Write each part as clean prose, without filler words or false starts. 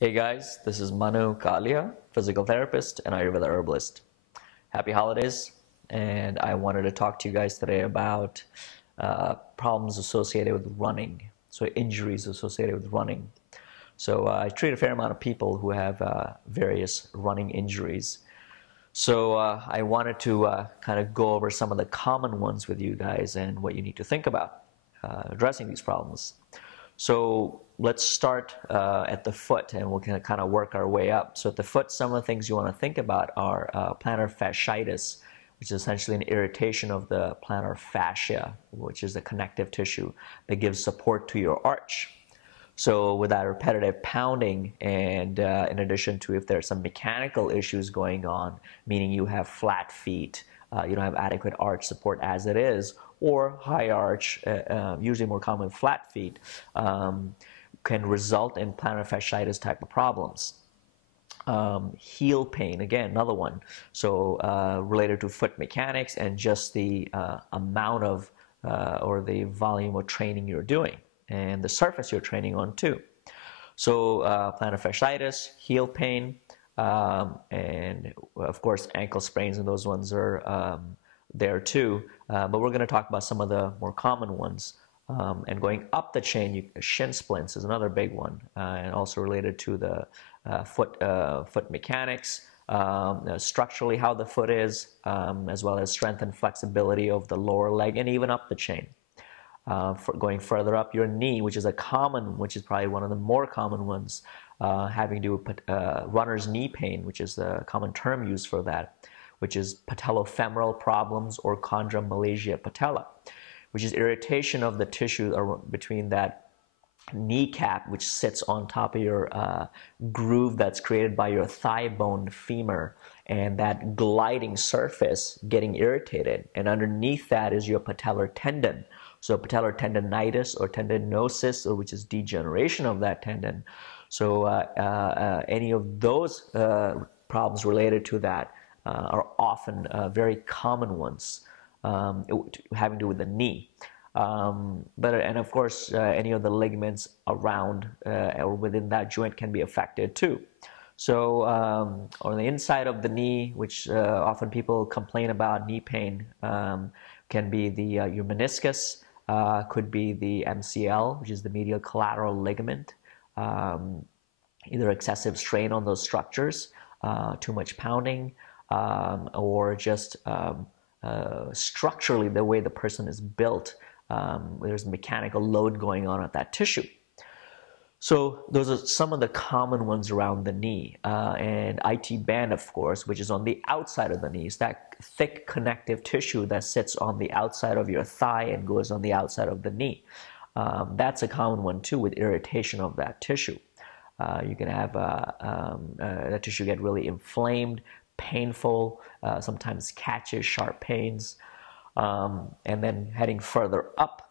Hey guys, this is Manu Kalia, physical therapist and Ayurveda herbalist. Happy holidays, and I wanted to talk to you guys today about problems associated with running, so injuries associated with running. So I treat a fair amount of people who have various running injuries. So I wanted to kind of go over some of the common ones with you guys and what you need to think about addressing these problems. So let's start at the foot, and we'll kind of work our way up. So at the foot, some of the things you want to think about are plantar fasciitis, which is essentially an irritation of the plantar fascia, which is the connective tissue that gives support to your arch. So with that repetitive pounding, and in addition to if there's some mechanical issues going on, meaning you have flat feet, you don't have adequate arch support as it is, or high arch, usually more common flat feet, can result in plantar fasciitis type of problems. Heel pain, again, another one. So related to foot mechanics and just the amount of or the volume of training you're doing and the surface you're training on too. So plantar fasciitis, heel pain, and of course ankle sprains, and those ones are there too. But we're going to talk about some of the more common ones. And going up the chain, shin splints is another big one, and also related to the foot mechanics, structurally how the foot is, as well as strength and flexibility of the lower leg, and even up the chain. For going further up, your knee, which is probably one of the more common ones, having to do with runner's knee pain, which is the common term used for that, which is patellofemoral problems or chondromalacia patella, which is irritation of the tissue between that kneecap, which sits on top of your groove that's created by your thigh bone femur, and that gliding surface getting irritated. And underneath that is your patellar tendon. So patellar tendonitis or tendinosis, or which is degeneration of that tendon. So any of those problems related to that are often very common ones, having to do with the knee. And of course, any of the ligaments around or within that joint can be affected too. So on the inside of the knee, which often people complain about knee pain, can be your meniscus, could be the MCL, which is the medial collateral ligament, either excessive strain on those structures, too much pounding, or just structurally the way the person is built. There's mechanical load going on at that tissue. So those are some of the common ones around the knee. And IT band, of course, which is on the outside of the knee, is that thick connective tissue that sits on the outside of your thigh and goes on the outside of the knee. That's a common one too, with irritation of that tissue. You can have that tissue get really inflamed, painful, sometimes catches, sharp pains. And then heading further up,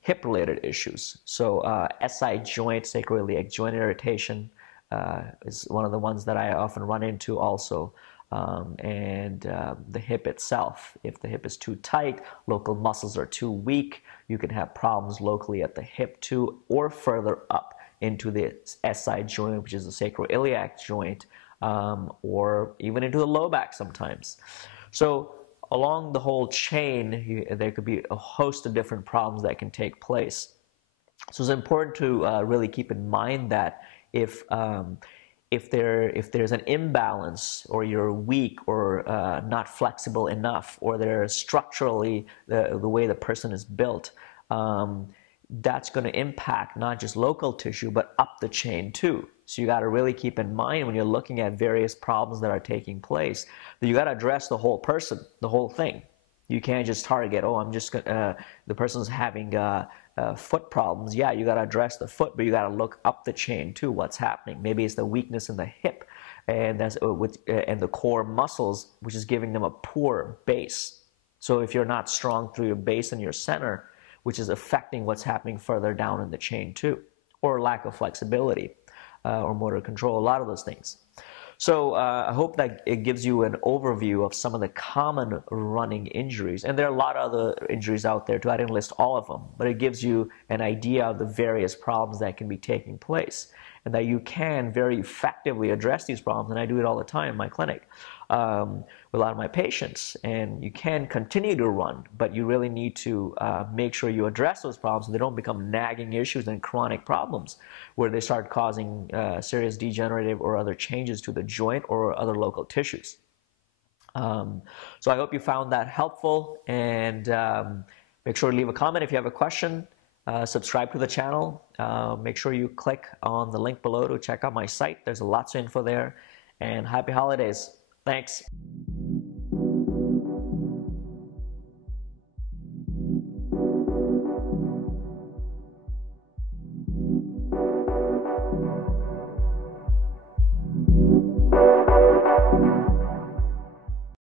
hip-related issues. So SI joint, sacroiliac joint irritation is one of the ones that I often run into also. And the hip itself, if the hip is too tight, local muscles are too weak, you can have problems locally at the hip too, or further up into the SI joint, which is the sacroiliac joint, or even into the low back sometimes. So along the whole chain, there could be a host of different problems that can take place. So it's important to really keep in mind that if there's an imbalance, or you're weak, or not flexible enough, or there's structurally the way the person is built, that's going to impact not just local tissue, but up the chain too. So you got to really keep in mind when you're looking at various problems that are taking place, that you got to address the whole person, the whole thing. You can't just target, oh, the person's having foot problems. Yeah, you got to address the foot, but you got to look up the chain too, what's happening. Maybe it's the weakness in the hip and the core muscles, which is giving them a poor base. So if you're not strong through your base and your center, which is affecting what's happening further down in the chain too, or lack of flexibility or motor control, a lot of those things. So I hope that it gives you an overview of some of the common running injuries. And there are a lot of other injuries out there too. I didn't list all of them, but it gives you an idea of the various problems that can be taking place. and that you can very effectively address these problems. And I do it all the time in my clinic with a lot of my patients. And you can continue to run, but you really need to make sure you address those problems so they don't become nagging issues and chronic problems where they start causing serious degenerative or other changes to the joint or other local tissues. So I hope you found that helpful, and make sure to leave a comment if you have a question. Subscribe to the channel. Make sure you click on the link below to check out my site. There's lots of info there, and happy holidays. Thanks.